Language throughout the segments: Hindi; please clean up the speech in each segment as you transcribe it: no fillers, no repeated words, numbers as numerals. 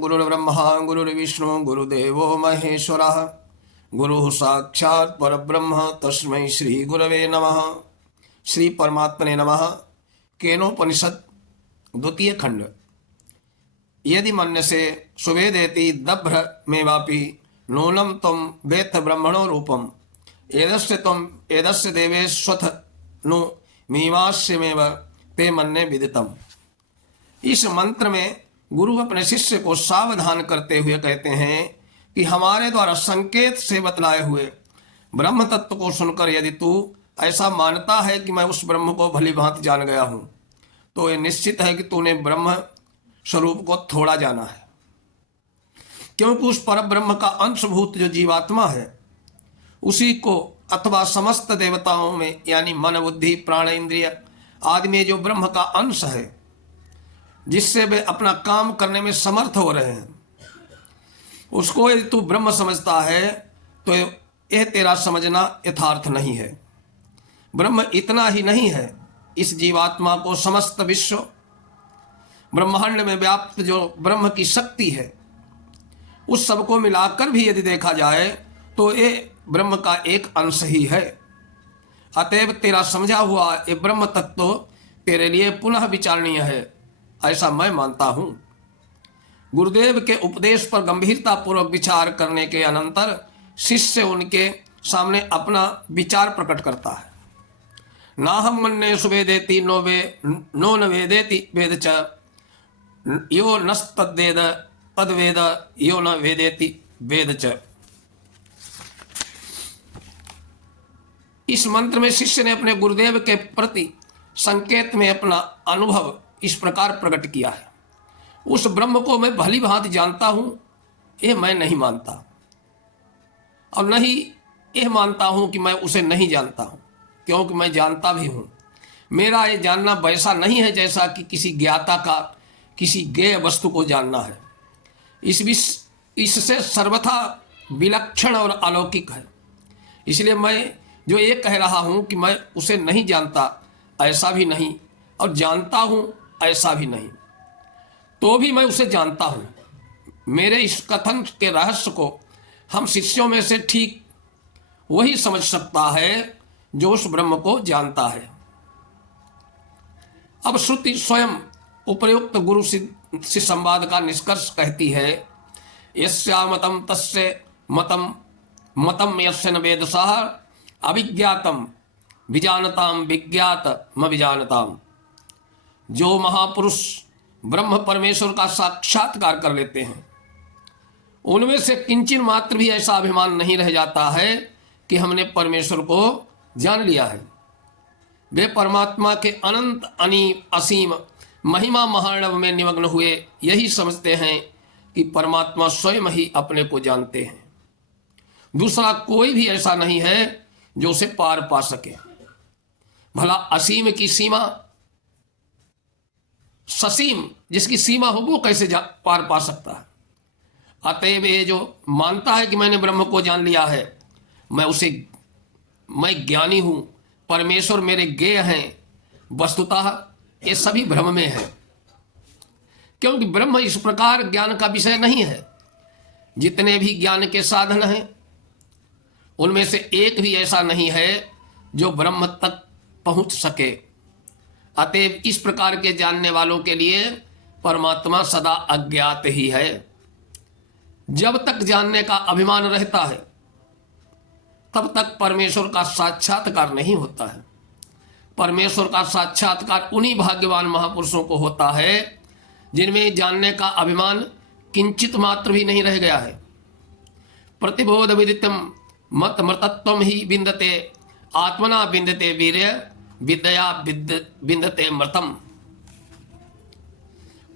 गुरुर्ब्रह्मा गुरुर्विष्णु गुरुदेवो महेश्वरः गुरु साक्षात् परब्रह्म तस्मै श्री गुरवे नमः। श्री परमात्मने नमः। केनोपनिषद द्वितीय खंड। यदि मन्यसे सुवेदेति दभ्र मेवापि नूनं त्वं वेत्थ ब्रह्मणो रूपम् एदस्य देवेश्वथ नु मीमांस्यमेव ते मन्ये विदितम्। इस मंत्र में गुरु अपने शिष्य को सावधान करते हुए कहते हैं कि हमारे द्वारा संकेत से बतलाए हुए ब्रह्म तत्व को सुनकर यदि तू ऐसा मानता है कि मैं उस ब्रह्म को भली भांति जान गया हूं, तो ये निश्चित है कि तूने ब्रह्म स्वरूप को थोड़ा जाना है, क्योंकि उस पर ब्रह्म का अंशभूत जो जीवात्मा है उसी को अथवा समस्त देवताओं में यानी मन बुद्धि प्राण इंद्रिय आदि में जो ब्रह्म का अंश है जिससे वे अपना काम करने में समर्थ हो रहे हैं, उसको यदि तू ब्रह्म समझता है तो यह तेरा समझना यथार्थ नहीं है। ब्रह्म इतना ही नहीं है, इस जीवात्मा को समस्त विश्व ब्रह्मांड में व्याप्त जो ब्रह्म की शक्ति है उस सबको मिलाकर भी यदि देखा जाए तो ये ब्रह्म का एक अंश ही है। अतएव तेरा समझा हुआ ये ब्रह्म तत्व तेरे लिए पुनः विचारणीय है, ऐसा मैं मानता हूं। गुरुदेव के उपदेश पर गंभीरता पूर्वक विचार करने के अनंतर शिष्य उनके सामने अपना विचार प्रकट करता है। ना हम मन्ये सुवेदेति नो न वेदेति वेद च यो नस्तद्वेद तद्वेद यो न वेदेति वेद च। इस मंत्र में शिष्य ने अपने गुरुदेव के प्रति संकेत में अपना अनुभव इस प्रकार प्रकट किया है। उस ब्रह्म को मैं भली भांति जानता हूं, ये मैं नहीं मानता, और नहीं यह मानता हूं कि मैं उसे नहीं जानता हूं, क्योंकि मैं जानता भी हूं। मेरा ये जानना वैसा नहीं है जैसा कि किसी ज्ञाता का किसी ज्ञेय वस्तु को जानना है। इससे सर्वथा विलक्षण और अलौकिक है। इसलिए मैं जो ये कह रहा हूं कि मैं उसे नहीं जानता, ऐसा भी नहीं, और जानता हूं ऐसा भी नहीं, तो भी मैं उसे जानता हूं। मेरे इस कथन के रहस्य को हम शिष्यों में से ठीक वही समझ सकता है जो उस ब्रह्म को जानता है। अब श्रुति स्वयं उपर्युक्त गुरु शिष्य संवाद का निष्कर्ष कहती है, यस्या मतम तस्य मतम मतम यस्य न वेदसः अविज्ञातम विजानताम विज्ञात म विजानताम। जो महापुरुष ब्रह्म परमेश्वर का साक्षात्कार कर लेते हैं उनमें से किंचित मात्र भी ऐसा अभिमान नहीं रह जाता है कि हमने परमेश्वर को जान लिया है। वे परमात्मा के अनंत असीम महिमा महार्णव में निमग्न हुए यही समझते हैं कि परमात्मा स्वयं ही अपने को जानते हैं, दूसरा कोई भी ऐसा नहीं है जो उसे पार पा सके। भला असीम की सीमा ससीम जिसकी सीमा हो वो कैसे पार पा सकता है। अतएव ये जो मानता है कि मैंने ब्रह्म को जान लिया है, मैं ज्ञानी हूं, परमेश्वर मेरे ज्ञेय हैं, वस्तुतः ये सभी भ्रम में है, क्योंकि ब्रह्म इस प्रकार ज्ञान का विषय नहीं है। जितने भी ज्ञान के साधन हैं उनमें से एक भी ऐसा नहीं है जो ब्रह्म तक पहुंच सके। अतएव इस प्रकार के जानने वालों के लिए परमात्मा सदा अज्ञात ही है। जब तक जानने का अभिमान रहता है तब तक परमेश्वर का साक्षात्कार नहीं होता है। परमेश्वर का साक्षात्कार उन्हीं भाग्यवान महापुरुषों को होता है जिनमें जानने का अभिमान किंचित मात्र भी नहीं रह गया है। प्रतिबोध विदितम मत मृतत्वम ही विन्दते आत्मना विन्दते वीर्य विद्या विन्दते मृतम।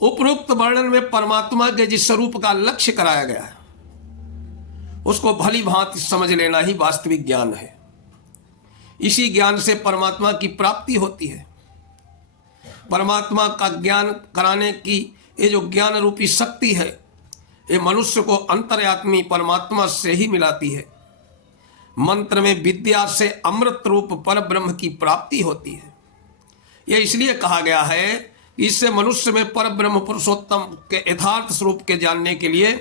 उपरोक्त वर्णन में परमात्मा के जिस स्वरूप का लक्ष्य कराया गया है उसको भली भांति समझ लेना ही वास्तविक ज्ञान है। इसी ज्ञान से परमात्मा की प्राप्ति होती है। परमात्मा का ज्ञान कराने की ये जो ज्ञान रूपी शक्ति है ये मनुष्य को अंतर्यात्मी परमात्मा से ही मिलाती है। मंत्र में विद्या से अमृत रूप पर ब्रह्म की प्राप्ति होती है। यह इसलिए कहा गया है इससे मनुष्य में पर ब्रह्म पुरुषोत्तम के यथार्थ स्वरूप के जानने के लिए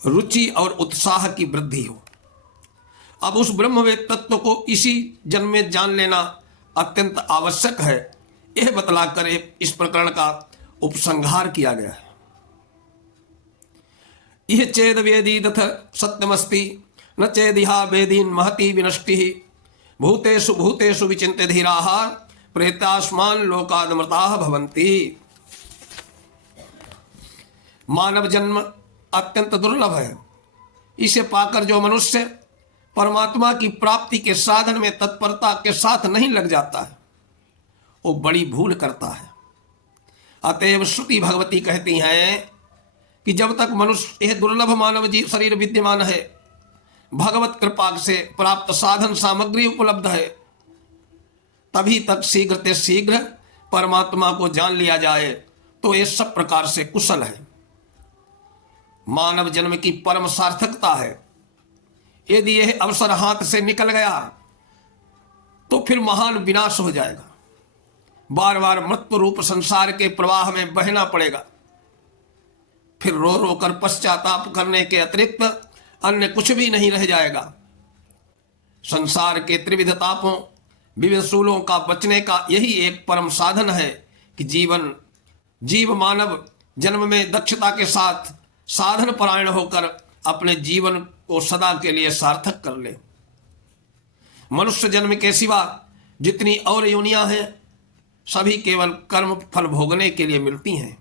रुचि और उत्साह की वृद्धि हो। अब उस ब्रह्मवेद तत्व को इसी जन्म में जान लेना अत्यंत आवश्यक है, यह बतलाकर इस प्रकरण का उपसंहार किया गया है। यह चेद वेदीदथ सत्यमस्ति न चेदिहा वेदीन महती विनष्टि भूतेषु भूतेषु विचिन्त्य धीराः प्रेतास्मान लोकादमृताः भवन्ति। मानव जन्म अत्यंत दुर्लभ है। इसे पाकर जो मनुष्य परमात्मा की प्राप्ति के साधन में तत्परता के साथ नहीं लग जाता है, वो बड़ी भूल करता है। अतएव श्रुति भगवती कहती हैं कि जब तक मनुष्य यह दुर्लभ मानव जीव शरीर विद्यमान है, भगवत कृपा से प्राप्त साधन सामग्री उपलब्ध है, तभी तक शीघ्र से शीघ्र परमात्मा को जान लिया जाए तो ये सब प्रकार से कुशल है। मानव जन्म की परम सार्थकता है। यदि यह अवसर हाथ से निकल गया तो फिर महान विनाश हो जाएगा। बार बार मृत्यु रूप संसार के प्रवाह में बहना पड़ेगा। फिर रो रो कर पश्चाताप करने के अतिरिक्त अन्य कुछ भी नहीं रह जाएगा। संसार के त्रिविध तापों विविध शूलों का बचने का यही एक परम साधन है कि जीव मानव जन्म में दक्षता के साथ साधन परायण होकर अपने जीवन को सदा के लिए सार्थक कर ले। मनुष्य जन्म के सिवा जितनी और योनियां हैं, सभी केवल कर्म फल भोगने के लिए मिलती हैं।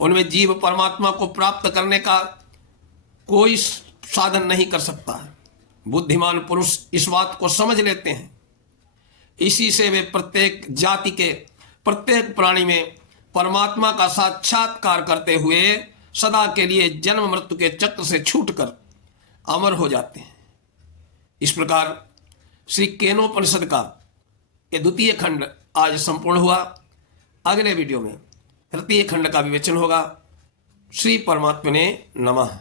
उनमें जीव परमात्मा को प्राप्त करने का कोई साधन नहीं कर सकता है। बुद्धिमान पुरुष इस बात को समझ लेते हैं। इसी से वे प्रत्येक जाति के प्रत्येक प्राणी में परमात्मा का साक्षात्कार करते हुए सदा के लिए जन्म मृत्यु के चक्र से छूटकर अमर हो जाते हैं। इस प्रकार श्री केनोपनिषद का ये द्वितीय खंड आज संपूर्ण हुआ। अगले वीडियो में तृतीय खंड का विवेचन होगा। श्री परमात्मने नमः।